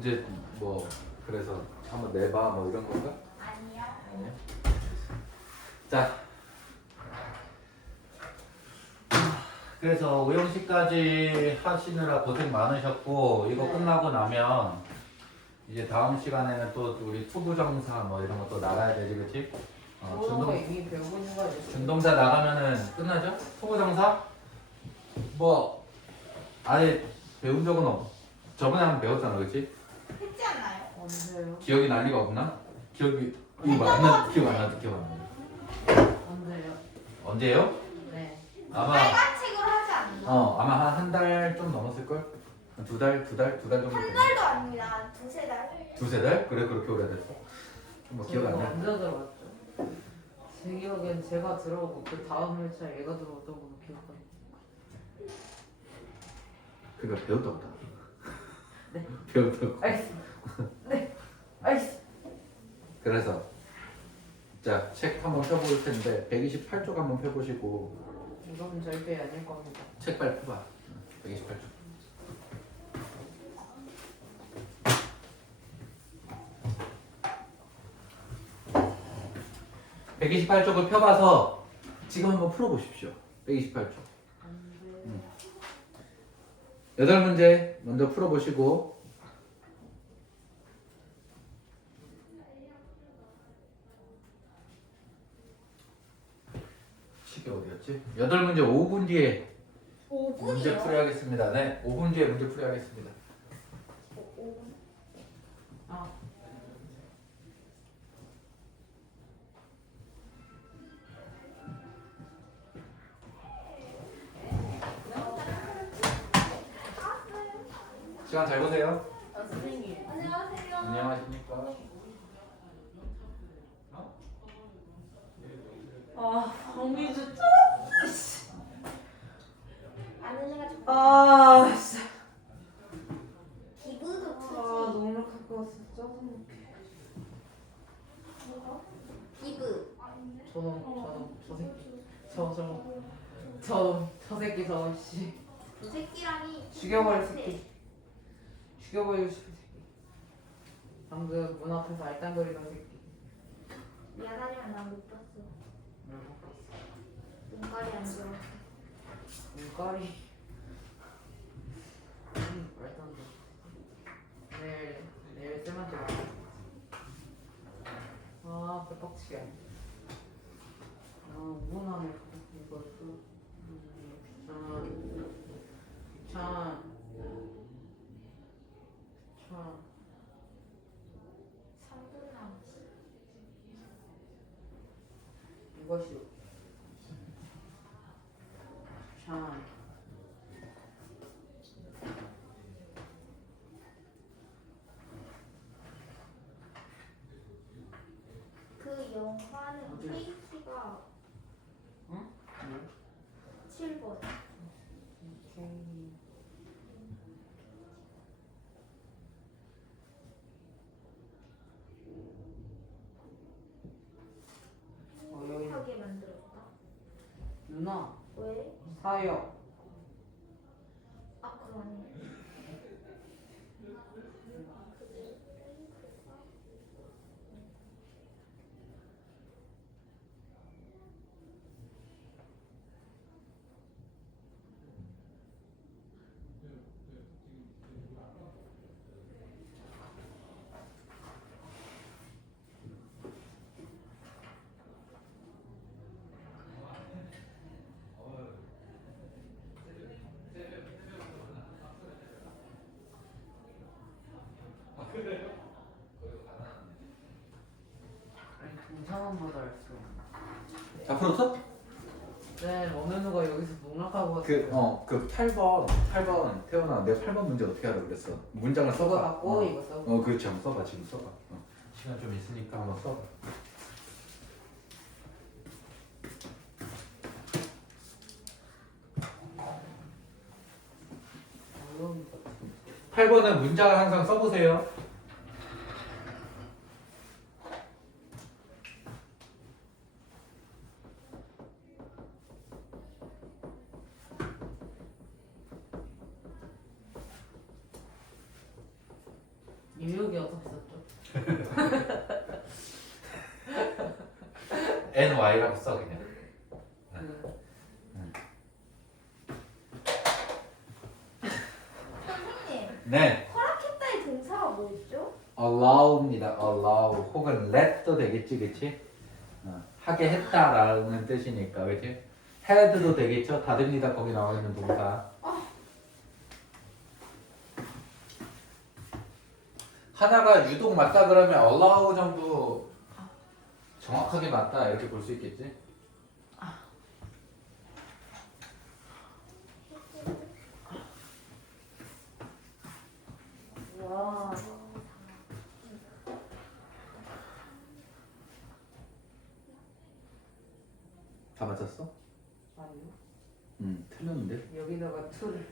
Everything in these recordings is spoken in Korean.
문제 뭐 그래서 한번 내봐 뭐 이런 건가? 아니요. 아니요. 자. 그래서 오형식까지 하시느라 고생 많으셨고 이거 네. 끝나고 나면 이제 다음 시간에는 또 우리 투부정사 뭐 이런 것도 나가야 되지 그치? 어, 그런 거 준동, 이미 배우고 있는 거 아니에요? 준동사 나가면은 끝나죠? 투부정사? 뭐 아예 배운 적은 없 저번에 한번 배웠잖아 그치? 언제요? 기억이 날 리가 없나? 기억이 이거 안 나, 기억 안 나도 기억 안 나. 언제요? 언제요? 네. 아마 빨간 책으로 하지 않나? 어 아마 한 한 달 좀 넘었을 걸. 두 달, 두 달, 두 달 정도. 한 됐나? 달도 아닙니다. 두세 달. 두세 달? 그래 그렇게 오래됐어. 뭐 기억 안 나. 언제 들어갔죠? 제 기억엔 제가 들어오고 그 다음 회차 얘가 들어오던 걸로 기억해요. 그러니까 배웠다 보다. 네. 배웠다. 알겠습니다. 네. 알겠습니다. 그래서 자 책 한번 펴볼 텐데 128쪽 한번 펴보시고 이건 절대 아닐 겁니다. 책 빨리 펴봐. 128쪽. (128쪽을) 펴봐서 지금 한번 풀어보십시오 (128쪽) 여덟 문제 먼저 풀어보시고 어디였지? 여덟 문제 5분 뒤에 문제 5분이요? 풀이하겠습니다. 네, 5분 뒤에 문제 풀이하겠습니다. 5분. 아. 시간 잘 보세요. 아, 선생님. 안녕하세요. 안녕하십니까? 아, 범위주 짜. 아는 애가 좀 아, 진짜. 기부도 아, 투지. 농락할 것 같아. 짜증나. 뭐가? 기부. 저놈, 저놈, 저 새끼. 저, 저. 저, 저 새끼, 저, 씨. 그 새끼랑이 죽여버릴 새끼. 죽여버리고 싶은 새끼. 방금 문 앞에서 알짱거리던 새끼. 미안하지만 난못 봤어. 뭘 못 봤어. 눈깔이 안 좋아. 눈깔이. 음, 말도 안 돼. 내일, 내일 쌤한테 말 아, 배빡치게. 아, 우문하네. 이거 또. 음, 귀찮. 귀찮. 3분 남았어. 이 것이. 귀찮. 그 영화는 어디? 케이키가 응? 7번. 오케이. 어, 여기 행복하게 만들었다. 누나 왜? 사요. 아 그러네. 아니 동창원보다 할수 자, 풀었어? 네 어느 누가 여기서 농락하고 왔어. 그, 어, 그 8번, 8번, 태연아, 내가 8번 문제 어떻게 하라고 그랬어? 문장을 써봐. 갖고 어. 이거 써. 어, 그렇지. 한번 써봐. 지금 써봐. 어. 시간 좀 있으니까 한번 써봐. 물론 8번은 문장을 항상 써보세요. 유효기 어떻게 썼죠? NY라고 써 그냥. 그 선생님, 네. 허락했다의 동사가 뭐였죠? allow입니다. allow 혹은 let도 되겠지, 그치? 어, 하게 했다라는 뜻이니까, had도 되겠죠? 다 됩니다. 거기 나와 있는 동사. 하나가 유독 맞다 그러면 allow 정도 정확하게 맞다 이렇게 볼 수 있겠지? 와. 다 맞았어? 아니요. 응, 틀렸는데? 여기다가 툴을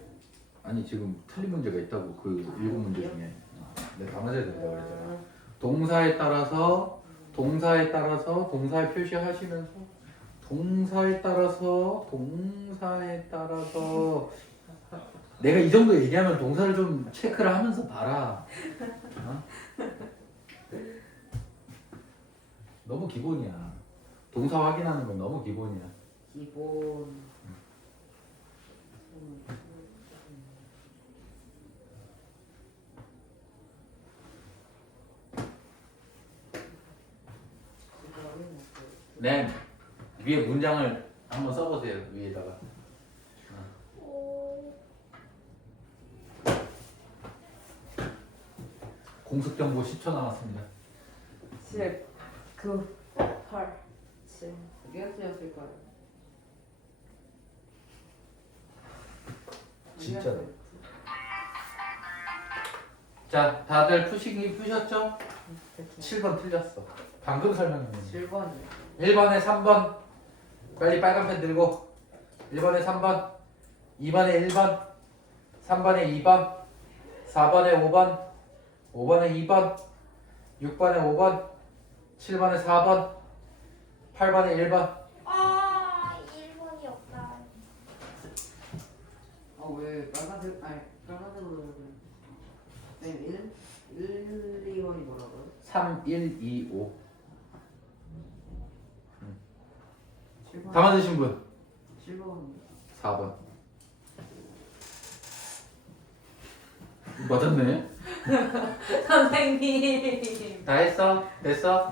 아니 지금 틀린 문제가 있다고 그 일곱 문제 중에 어, 내가 다 맞아야 된다고 그랬잖아. 동사에 따라서 동사에 따라서 동사에 표시하시면서 동사에 따라서 동사에 따라서 내가 이 정도 얘기하면 동사를 좀 체크를 하면서 봐라. 어? 너무 기본이야. 동사 확인하는 건 너무 기본이야. 기본 네 위에 문장을 한번 써보세요 위에다가. 오. 공식 정보 10초 남았습니다. 7 9 8 7 이게 틀렸을 거예요. 진짜로. 자, 다들 푸시기 푸셨죠? 7번 틀렸어. 방금 설명했는데. 7번 1번에 3번. 빨리 빨간 펜 들고. 1번에 3번. 2번에 1번. 3번에 2번. 4번에 5번. 5번에 2번. 6번에 5번. 7번에 4번. 8번에 1번. 아, 1번이었다. 아왜 빨간색 아니 빨간색으로 해야 돼? 네 1, 1, 2번이 뭐라고요? 3, 1, 2, 5. 7번 다 맞으신 분? 7번 4번. 맞았네. 선생님 다 했어? 됐어?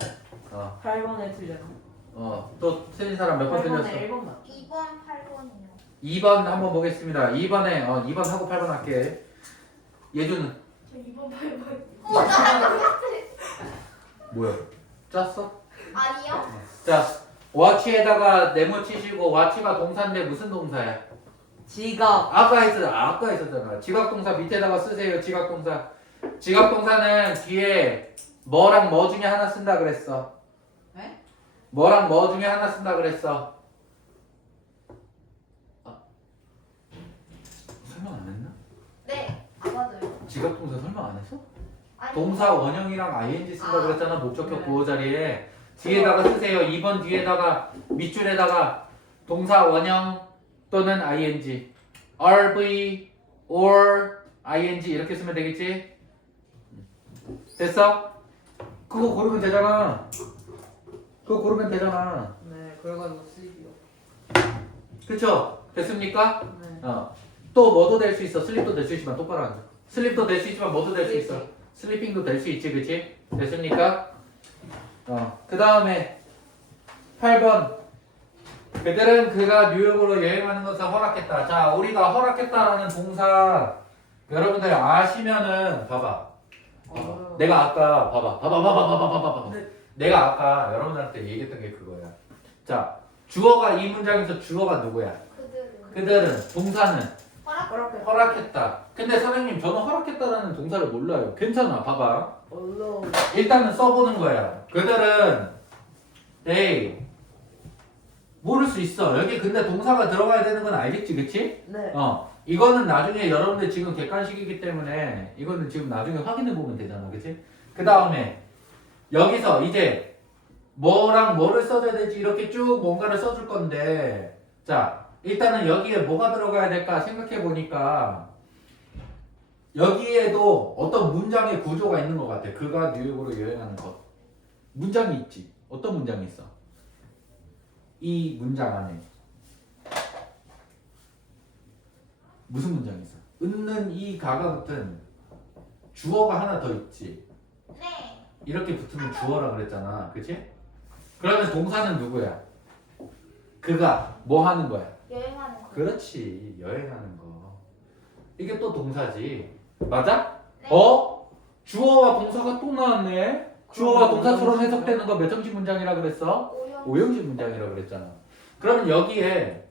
어. 8번에 틀렸어 어. 또 틀린 사람 몇번 틀렸어? 8번에 1번 맞 2번, 8번이요. 2번 한번 보겠습니다. 2번에 어, 2번 하고 8번 할게. 예준은 저 2번, 8번. 오, 나랑 뭐야? 짰어? 아니요? 자, 와치에다가 네모 치시고 와치가 동사인데 무슨 동사야? 지갑 아까 했었잖아. 아까 했었잖아. 지각 동사 밑에다가 쓰세요. 지각 동사. 지각 동사는 뒤에 뭐랑 뭐 중에 하나 쓴다 그랬어. 네? 뭐랑 뭐 중에 하나 쓴다 그랬어. 아. 설명 안 했나? 네. 아, 맞아요. 지각 동사 설명 안 했어? 아니, 동사 원형이랑 ing 쓴다 아. 그랬잖아. 목적격 네. 구호 자리에 뒤에다가 쓰세요. 2번 뒤에다가 밑줄에다가 동사 원형 또는 ing, rv or ing 이렇게 쓰면 되겠지? 됐어? 그거 고르면 되잖아. 그거 고르면 되잖아. 네 그래가지고 슬립이요 그쵸? 됐습니까? 네 어. 또 뭐도 될 수 있어. 슬립도 될 수 있지만 똑바로 앉아. 슬립도 될 수 있지만 뭐도 될 수 있어. 슬리핑도 될 수 있지, 그치? 됐습니까? 어. 그 다음에 8번. 그들은 그가 뉴욕으로 여행하는 것을 허락했다. 자, 우리가 허락했다라는 동사 여러분들 아시면은 봐봐. 어. 내가 아까 봐봐. 봐봐, 봐봐, 봐봐, 봐봐, 봐봐. 네. 내가 아까 여러분들한테 얘기했던 게 그거야. 자, 주어가 이 문장에서 주어가 누구야? 그들은. 그들은 동사는 허락? 그렇게 허락했다. 근데 사장님 저는 허락했다라는 동사를 몰라요. 괜찮아. 봐봐. 얼로 일단은 써보는 거야. 그들은 they 모를 수 있어. 여기 근데 동사가 들어가야 되는 건 알겠지, 그치? 네 어. 이거는 나중에 여러분들 지금 객관식이기 때문에 이거는 지금 나중에 확인해 보면 되잖아, 그치? 그 다음에 여기서 이제 뭐랑 뭐를 써줘야 될지 이렇게 쭉 뭔가를 써줄 건데 자 일단은 여기에 뭐가 들어가야 될까 생각해 보니까 여기에도 어떤 문장의 구조가 있는 것 같아. 그가 뉴욕으로 여행하는 것. 문장이 있지. 어떤 문장이 있어? 이 문장 안에 무슨 문장이 있어? 은는 이 가가 붙은 주어가 하나 더 있지. 네. 이렇게 붙으면 주어라 그랬잖아. 그치? 그러면 동사는 누구야? 그가 뭐 하는 거야? 여행하는 거. 그렇지. 여행하는 거. 이게 또 동사지. 맞아? 네. 어? 주어와 동사가 또 나왔네. 주어와 동사처럼 해석되는 거 몇 정식 문장이라 그랬어? 오영. 오형식 문장이라 그랬잖아. 그러면 여기에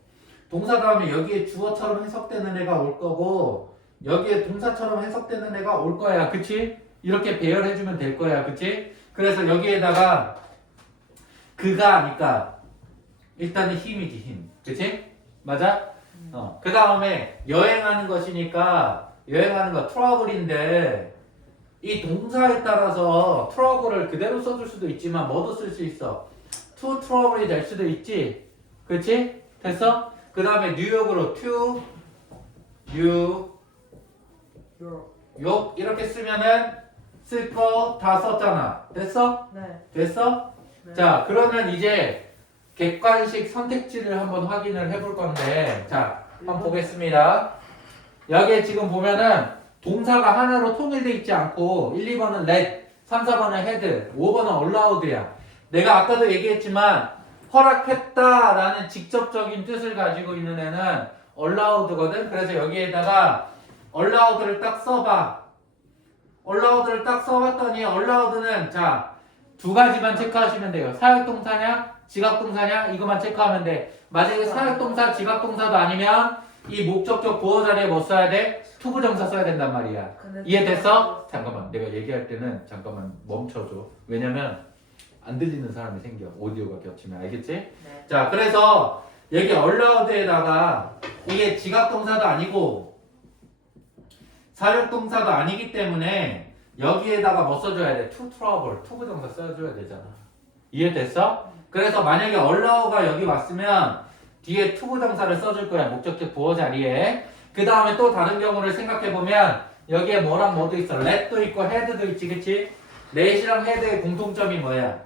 동사 다음에 여기에 주어처럼 해석되는 애가 올 거고 여기에 동사처럼 해석되는 애가 올 거야. 그치? 이렇게 배열해주면 될 거야. 그치? 그래서 여기에다가 그가 하니까 일단은 힘이지 힘. 그치? 맞아? 어. 그 다음에 여행하는 것이니까 여행하는 거 트러블인데 이 동사에 따라서 트러블을 그대로 써줄 수도 있지만 뭐도 쓸 수 있어. to 트러블이 될 수도 있지. 그치? 됐어? 그 다음에 뉴욕으로 to 뉴욕 요. 이렇게 쓰면은 쓸 거 다 썼잖아. 됐어? 네. 됐어? 네. 자, 그러면 이제 객관식 선택지를 한번 확인을 해볼 건데, 자, 한번 보겠습니다. 여기에 지금 보면은 동사가 하나로 통일돼 있지 않고 1, 2번은 let, 3, 4번은 had, 5번은 allowed야. 내가 아까도 얘기했지만 허락했다라는 직접적인 뜻을 가지고 있는 애는 allowed거든. 그래서 여기에다가 allowed를 딱 써봐. allowed를 딱 써봤더니 allowed는 자 두 가지만 체크하시면 돼요. 사역동사냐, 지각동사냐 이거만 체크하면 돼. 만약에 사역동사, 지각동사도 아니면 이 목적격 보호 자리에 뭐 써야 돼? 투부정사 써야 된단 말이야. 이해됐어? 잠깐만 내가 얘기할 때는 잠깐만 멈춰줘. 왜냐면 안 들리는 사람이 생겨. 오디오가 겹치면 알겠지? 네. 자 그래서 여기 allowed에다가 이게 지각동사도 아니고 사역동사도 아니기 때문에 여기에다가 뭐 써줘야 돼? to trouble, 투부정사 써줘야 되잖아. 이해됐어? 그래서 만약에 allow가 여기 왔으면 뒤에 투부정사를 써줄 거야. 목적격 보호 자리에. 그 다음에 또 다른 경우를 생각해 보면 여기에 뭐랑 뭐도 있어. let도 있고 had도 있지, 그치? let이랑 had의 공통점이 뭐야?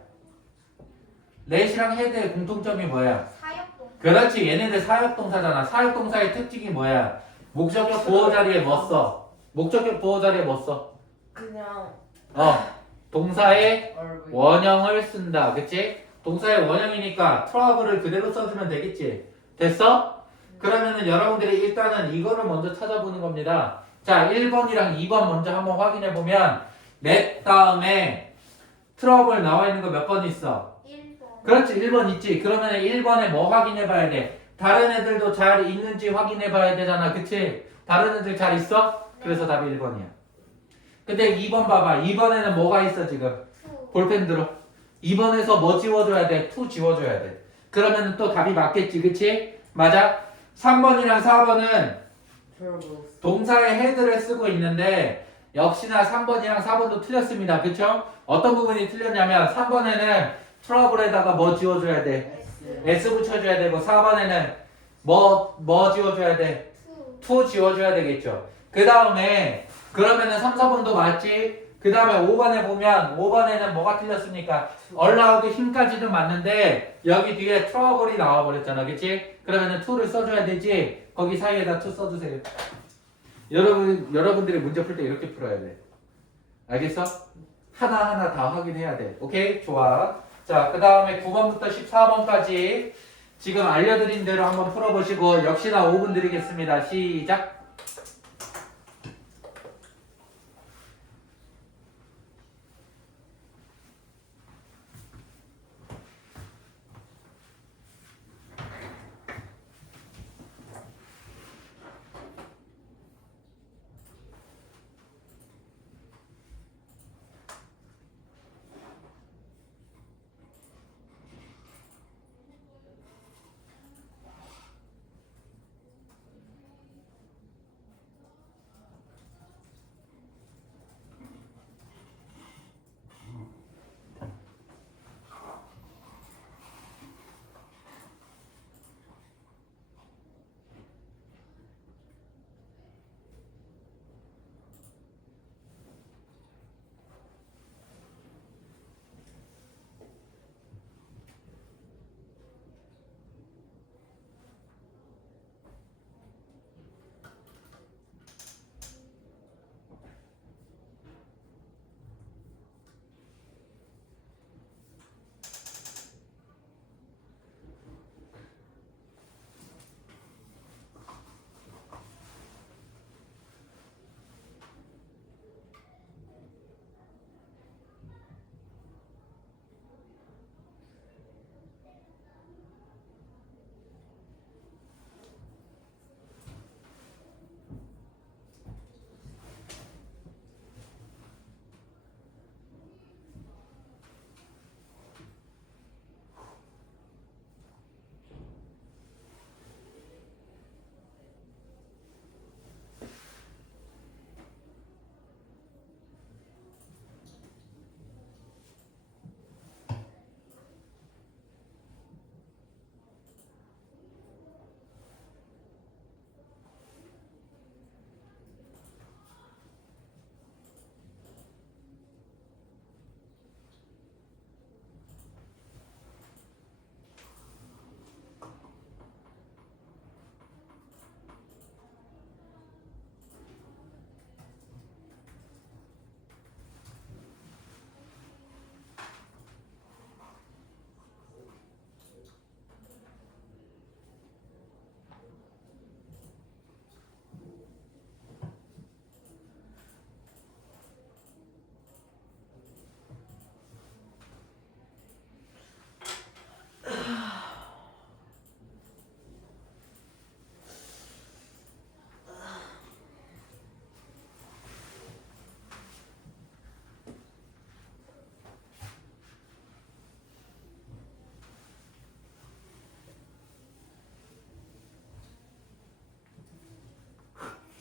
let이랑 had의 공통점이 뭐야? 사역동. 그렇지 얘네들 사역동사잖아 사역동사의 특징이 뭐야 목적격 보호 자리에 뭐 써? 목적격 보호 자리에 뭐 써? 그냥 어 동사의 얼굴. 원형을 쓴다 그치? 동사의 원형이니까 트러블을 그대로 써주면 되겠지. 됐어? 그러면은 여러분들이 일단은 이거를 먼저 찾아보는 겁니다. 자 1번이랑 2번 먼저 한번 확인해 보면 넷 다음에 트러블 나와 있는 거 몇 번 있어? 1번. 그렇지 1번 있지. 그러면 1번에 뭐 확인해 봐야 돼? 다른 애들도 잘 있는지 확인해 봐야 되잖아. 그치? 다른 애들 잘 있어? 그래서 답이 1번이야. 근데 2번 봐봐. 2번에는 뭐가 있어 지금? 투. 볼펜 들어 2번에서 뭐 지워줘야 돼? 투 지워줘야 돼 그러면 또 답이 맞겠지 그치 맞아 3번이랑 4번은 트러블. 동사의 헤드를 쓰고 있는데 역시나 3번이랑 4번도 틀렸습니다 그쵸 어떤 부분이 틀렸냐면 3번에는 트러블에다가 뭐 지워줘야 돼 S. 붙여줘야 되고 4번에는 뭐, 뭐 지워줘야 돼? 투. 2 지워줘야 되겠죠. 그 다음에 그러면은 3, 4번도 맞지? 그 다음에 5번에 보면 5번에는 뭐가 틀렸습니까? allowed 힘까지도 맞는데 여기 뒤에 trouble이 나와버렸잖아. 그치? 그러면은 2를 써줘야 되지? 거기 사이에다 2 써주세요. 여러분, 여러분들이 문제 풀 때 이렇게 풀어야 돼. 알겠어? 하나하나 다 확인해야 돼. 오케이? 좋아. 자, 그 다음에 9번부터 14번까지 지금 알려드린 대로 한번 풀어보시고 역시나 5분 드리겠습니다. 시작.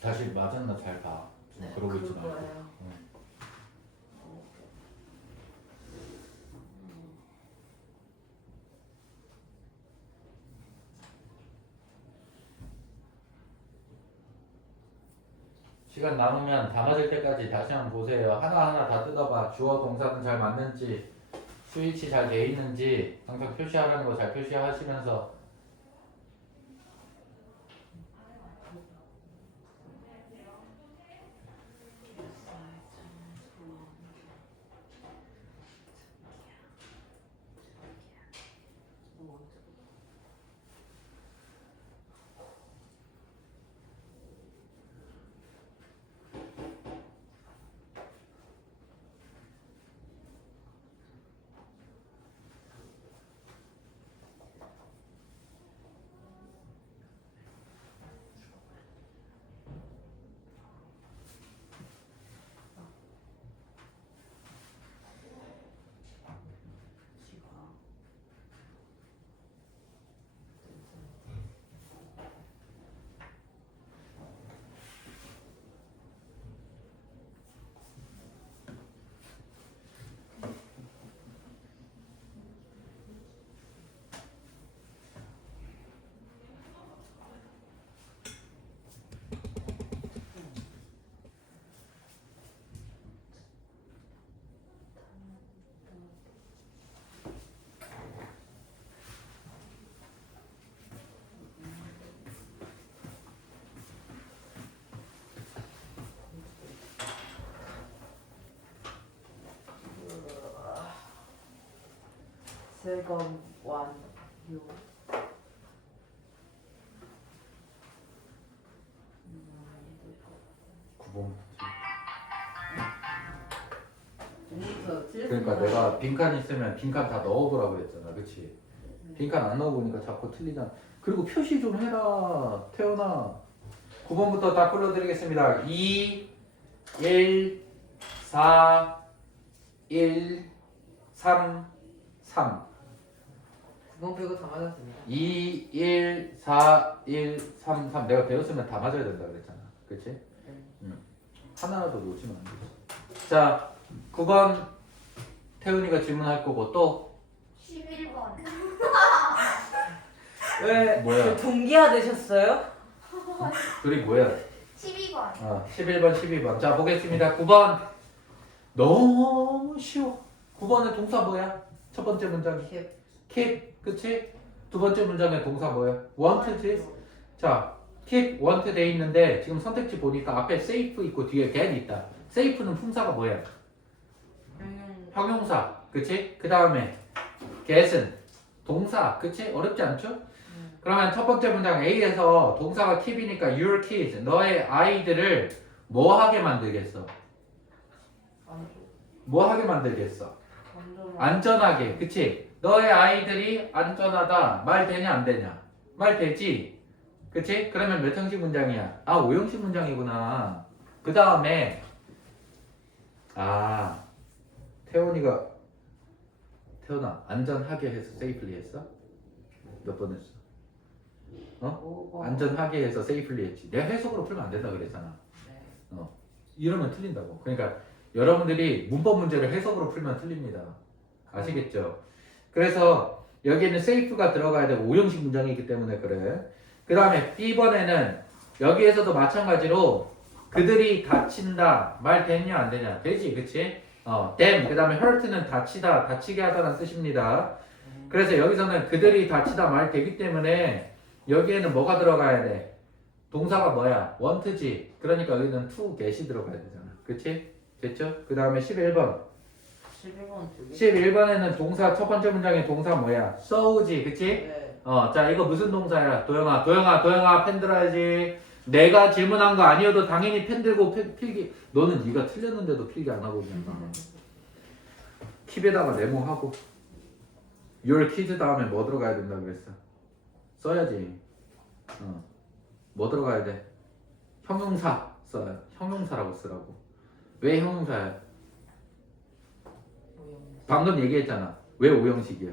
다시 맞았나 잘 봐. 좀 네, 그러고 있지 말고. 그거예요. 응. 시간 남으면 다 맞을 때까지 다시 한번 보세요. 하나하나 다 뜯어봐. 주어 동사는 잘 맞는지, 스위치 잘 돼 있는지, 항상 표시하라는 거 잘 표시하시면서 9번. 지금부터 그러니까 내가 빈칸 있으면 빈칸 다 넣어보라 그랬잖아, 그렇지? 빈칸 안 넣어보니까 자꾸 틀리잖아. 그리고 표시 좀 해라, 태연아. 9번부터 다 불러드리겠습니다. 2, 1, 4, 1, 3, 3. 9번 빼고 다 맞았습니다. 2, 1, 4, 1, 3, 3. 내가 배웠으면 다 맞아야 된다 그랬잖아. 그치? 네. 하나라도 놓치면 안 되지. 자, 9번 태훈이가 질문할 거고 또 11번. 왜 뭐야? 그 동기화 되셨어요? 둘이 뭐야? 12번. 어, 11번, 12번. 자, 보겠습니다. 9번. 너무 쉬워. 9번의 동사 뭐야? 첫 번째 문장이 캡. Keep, 그치? 두 번째 문장의 동사 뭐야? want지? 자, keep, want 돼 있는데 지금 선택지 보니까 앞에 safe 있고 뒤에 get 있다. safe는 품사가 뭐야? 음, 형용사, 그치? 그 다음에 get은 동사, 그치? 어렵지 않죠? 그러면 첫 번째 문장 A에서 동사가 keep이니까 your kids, 너의 아이들을 뭐 하게 만들겠어? 뭐 하게 만들겠어? 안전하게, 그치? 너의 아이들이 안전하다. 말 되냐, 안 되냐? 말 되지? 그치? 그러면 몇 형식 문장이야? 아, 5형식 문장이구나. 그 다음에, 아, 태원이가, 태원아, 안전하게 해서 safely 했어? 몇 번 했어? 오, 안전하게 해서 safely 했지. 내가 해석으로 풀면 안 된다 그랬잖아. 네. 이러면 틀린다고. 그러니까 여러분들이 문법 문제를 해석으로 풀면 틀립니다. 아시겠죠? 그래서 여기에는 safe가 들어가야 되고 오형식 문장이기 때문에 그래. 그 다음에 B번에는 여기에서도 마찬가지로 그들이 다친다. 말 되냐 안 되냐? 되지, 그치? 어, them. 그 다음에 hurt는 다치다, 다치게 하다는 뜻입니다. 그래서 여기서는 그들이 다치다 말 되기 때문에 여기에는 뭐가 들어가야 돼? 동사가 뭐야? want지. 그러니까 여기는 to get이 들어가야 되잖아. 그치? 됐죠? 그 다음에 11번. 11번 두 개. 11번에는 동사, 첫 번째 문장의 동사 뭐야? sow지. 그치? 네. 어, 자, 이거 무슨 동사야? 도영아, 도영아, 도영아, 펜 들어야지. 내가 질문한 거 아니어도 당연히 펜 들고 필- 필기. 너는 네가 틀렸는데도 필기 안 하고 그냥. 킵에다가 네모하고. Your kids 다음에 뭐 들어가야 된다 그랬어? 써야지. 어. 뭐 들어가야 돼? 형용사 써요. 형용사라고 쓰라고. 왜 형용사야? 방금 얘기했잖아. 왜 오형식이야?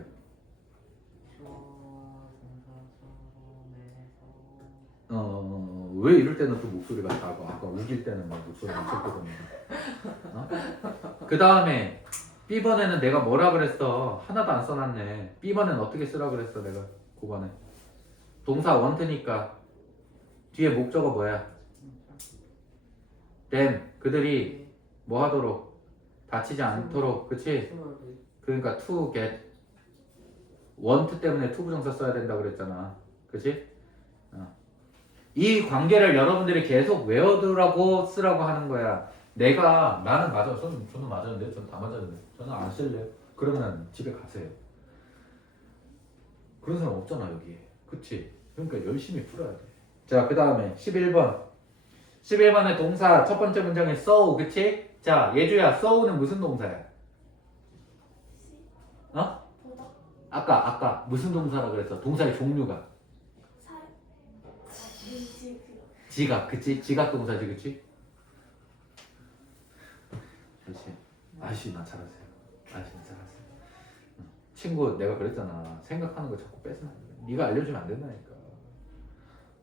어, 왜 이럴 때는 또 목소리가 작아? 아까 우길 때는 막 목소리가 좋거든요. 어? 그 다음에 B번에는 내가 뭐라 그랬어? 하나도 안 써놨네. B번에는 어떻게 쓰라 그랬어 내가 9번에? 동사 원트니까 뒤에 목적어 뭐야? them 그들이 뭐 하도록 다치지 않도록 그치? 그러니까 to get want 때문에 to 부정사 써야 된다 그랬잖아. 그치? 어. 이 관계를 여러분들이 계속 외워두라고 쓰라고 하는 거야. 내가 나는 맞아. 저는, 저는 맞았는데? 저는 다 맞았는데? 저는 안 쓸래요 그러면 집에 가세요. 그런 사람 없잖아 여기 그치? 그러니까 열심히 풀어야 돼자그 다음에 11번. 11번의 동사 첫 번째 문장에 so 그치? 자 예주야 so는 무슨 동사야? 어? 아까 아까 무슨 동사라 그랬어? 동사의 종류가 살 인지 지각 그치? 지각 동사지 그치? 그렇지 아시나 잘하세요 아시나 잘하세요 응. 친구 내가 그랬잖아 생각하는 거 자꾸 돼. 네가 알려주면 안 된다니까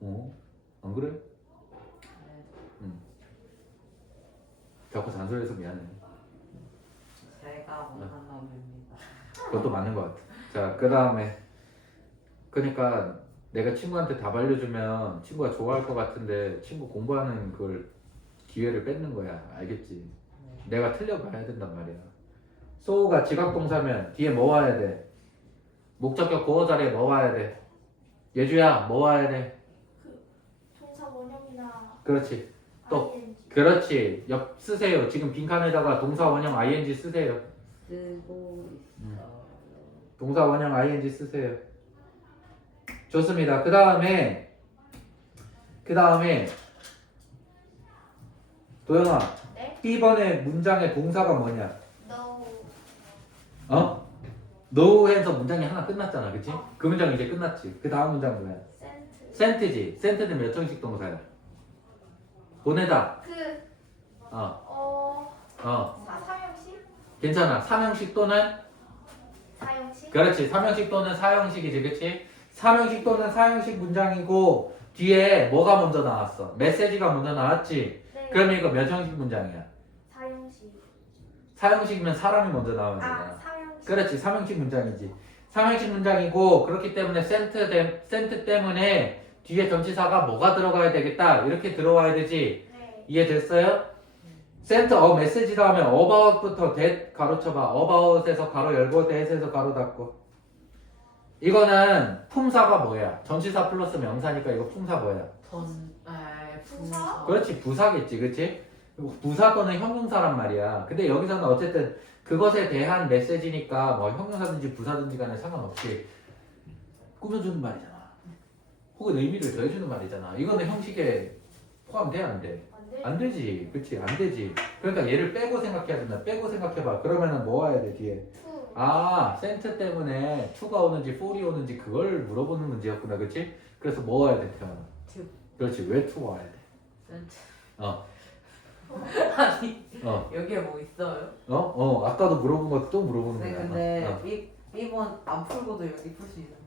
어? 안 그래? 자꾸 잔소리해서 미안해 제가 못한 놈입니다. 그것도 맞는 것 같아. 자, 그 다음에 그러니까 내가 친구한테 답 알려주면 친구가 좋아할 것 같은데 친구 공부하는 그걸 기회를 뺏는 거야. 알겠지? 내가 틀려봐야 된단 말이야. 소우가 지각동사면 뒤에 뭐 와야 돼? 목적격 보어 자리에 뭐 와야 돼? 예주야, 뭐 와야 돼? 동사 원형이나 그렇지. 또. ING. 그렇지. 옆 쓰세요. 지금 빈칸에다가 동사 원형 ing 쓰세요. 쓰고 음. 있어. 동사 원형 ing 쓰세요. 좋습니다. 그 다음에 그 다음에 도영아 네? B번의 문장의 동사가 뭐냐? No. 어? 노에서 문장이 하나 끝났잖아, 그치? 그 문장 이제 끝났지. 그 다음 문장 뭐야? 센트. 센트지. 센트는 몇 형식 동사야? 보내다. 그 어, 어. 어. 사 사형식? 괜찮아. 삼형식 또는 사형식? 그렇지. 삼형식 또는 사형식이지, 그치? 삼형식 또는 사형식 문장이고 뒤에 뭐가 먼저 나왔어? 메시지가 먼저 나왔지. 네. 그러면 이거 몇 형식 문장이야? 사형식. 사형식이면 사람이 먼저 나오는 아 거야. 사형식. 그렇지. 삼형식 문장이지. 삼형식 문장이고 그렇기 때문에 센트 데, 센트 때문에 뒤에 전치사가 뭐가 들어가야 되겠다. 이렇게 들어와야 되지. 네. 이해됐어요? 센터 어 메시지 다음에 about부터 that 가로 쳐봐. about에서 가로 열고 that에서 가로 닫고. 이거는 품사가 뭐야? 전치사 플러스 명사니까 이거 품사 뭐야? 전, 에, 부사? 그렇지 부사겠지, 그렇지? 부사 또는 형용사란 말이야. 근데 여기서는 어쨌든 그것에 대한 메시지니까 뭐 형용사든지 부사든지 간에 상관없이 꾸며주는 말이잖아. 혹은 의미를 더해주는 말이잖아. 이거는 형식에 포함돼야 안 돼? 안 되지, 그렇지? 안 되지. 그러니까 얘를 빼고 생각해야 된다. 빼고 생각해봐. 그러면은 뭐 와야 돼 뒤에? 투. 아, 센트 때문에 투가 오는지 for이 오는지 그걸 물어보는 문제였구나, 그렇지? 그래서 뭐 와야 돼, 태어나? 투. 그렇지, 왜투 와야 돼? 센트. 어, 아니, 어, 여기에 뭐 있어요? 어, 어. 아까도 물어본 거또 물어보는 네, 거야. 근데 어. B, B번 안 풀고도 여기 풀수 거.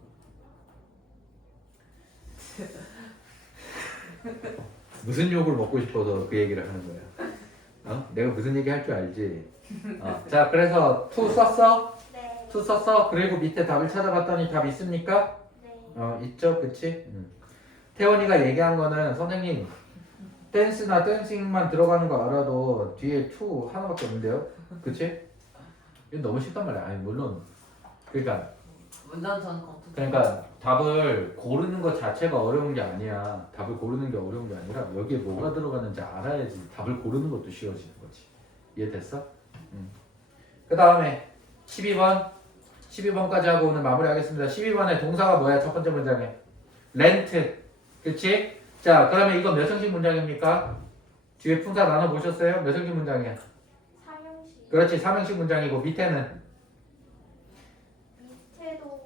무슨 욕을 먹고 싶어서 그 얘기를 하는 거야? 어? 내가 무슨 얘기 할 줄 알지? 어. 자, 그래서 투 썼어? 네. 투 썼어? 그리고 밑에 답을 찾아봤더니 답 있습니까? 네. 어 있죠 그치? 음. 태원이가 얘기한 거는 선생님 댄스나 댄싱만 들어가는 거 알아도 뒤에 투 하나밖에 없는데요 그치? 이거 너무 쉽단 말이야 아니 물론 그러니까 검토. 그러니까 답을 고르는 것 자체가 어려운 게 아니야 답을 고르는 게 어려운 게 아니라 여기에 뭐가 들어가는지 알아야지 답을 고르는 것도 쉬워지는 거지 이해됐어? 음. 그 다음에 12번 12번까지 하고 오늘 마무리하겠습니다 12번에 동사가 뭐야 첫 번째 문장에 렌트 그치? 자 그러면 이거 몇 형식 문장입니까? 뒤에 품사 나눠보셨어요? 몇 형식 문장이야? 사형식. 그렇지 3형식 문장이고 밑에는 밑에도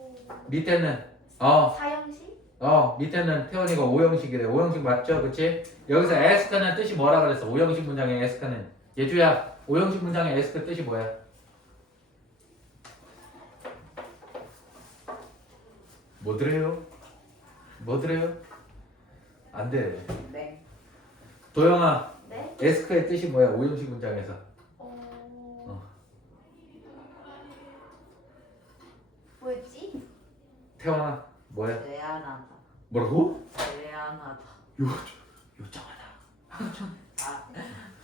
밑에는 어 사형식? 어 밑에는 태원이가 5형식이래 5형식 맞죠 그치? 여기서 ask는 뜻이 뭐라 그랬어 5형식 문장의 ask는 예주야 5형식 문장의 ask 뜻이 뭐야? 뭐더래요? 뭐더래요? 안 돼. 네. 도영아, 네? 에스크의 뜻이 뭐야? 오형식 문장에서. 어. 뭐였지? 태원아, 뭐야? 제안하다. 뭐라고? 제안하다. 요, 요청하다.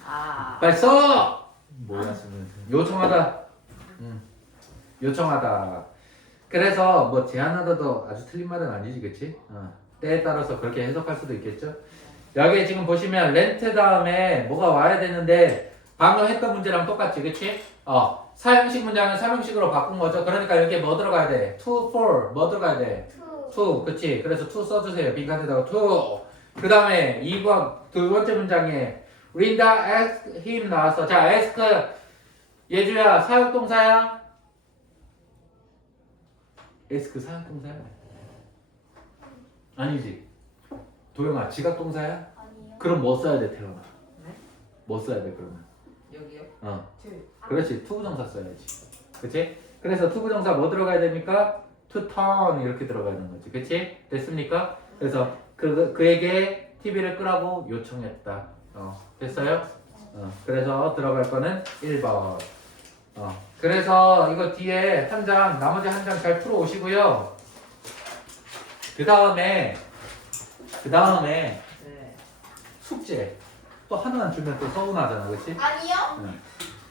아. 아. 빨리 써! 뭐야, 쓰면. 요청하다. 응. 요청하다. 그래서 뭐 제안하다도 아주 틀린 말은 아니지, 그치? 어. 때에 따라서 그렇게 해석할 수도 있겠죠? 여기 지금 보시면 렌트 다음에 뭐가 와야 되는데 방금 했던 문제랑 똑같지, 그치? 어. 사형식 문장은 삼형식으로 바꾼 거죠. 그러니까 여기에 뭐 들어가야 돼? to, for. 뭐 들어가야 돼? 투. To, 그치? 그래서 to 써주세요. 빈칸에다가 to. 그 다음에 2번 두 번째 문장에 린다 ask him 나왔어. 자, ask 예주야 사역동사야? ask 사역동사야? 아니지. 도영아 지각동사야? 아니요. 그럼 뭐 써야 돼, 태영아? 네? 뭐 써야 돼, 그러면? 여기요? 어. 투. 그렇지 투부정사 써야지 그치? 그래서 투부정사 뭐 들어가야 됩니까? To turn 이렇게 들어가는 거지 그치? 됐습니까? 그래서 그, 그에게 TV를 끄라고 요청했다 어, 됐어요? 어, 그래서 들어갈 거는 1번 어, 그래서 이거 뒤에 한 장 나머지 한 장 잘 풀어 오시고요 그 다음에 그 다음에 네. 숙제 또 하나만 주면 또 서운하잖아 그치? 아니요.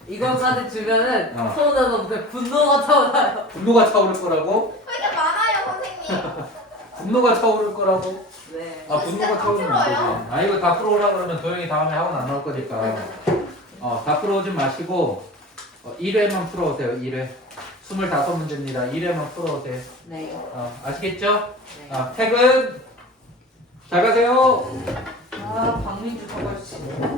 이거까지 주면은 어. 서운해서 무슨 분노가 타오나요? 분노가 차오를 거라고? 왜 이렇게 많아요, 선생님? 분노가 차오를 거라고? 네. 아 분노가 차오르면 안 되지. 아 이거 다 풀어오라 그러면 도영이 다음에 학원 안 나올 거니까. 어다 풀어오지 마시고 어, 1회만 풀어오세요. 1회. 25문제입니다. 1회만 풀어오세요. 네. 어, 아시겠죠? 네. 아 퇴근. 잘 가세요. 아, 박민주 저걸 씨.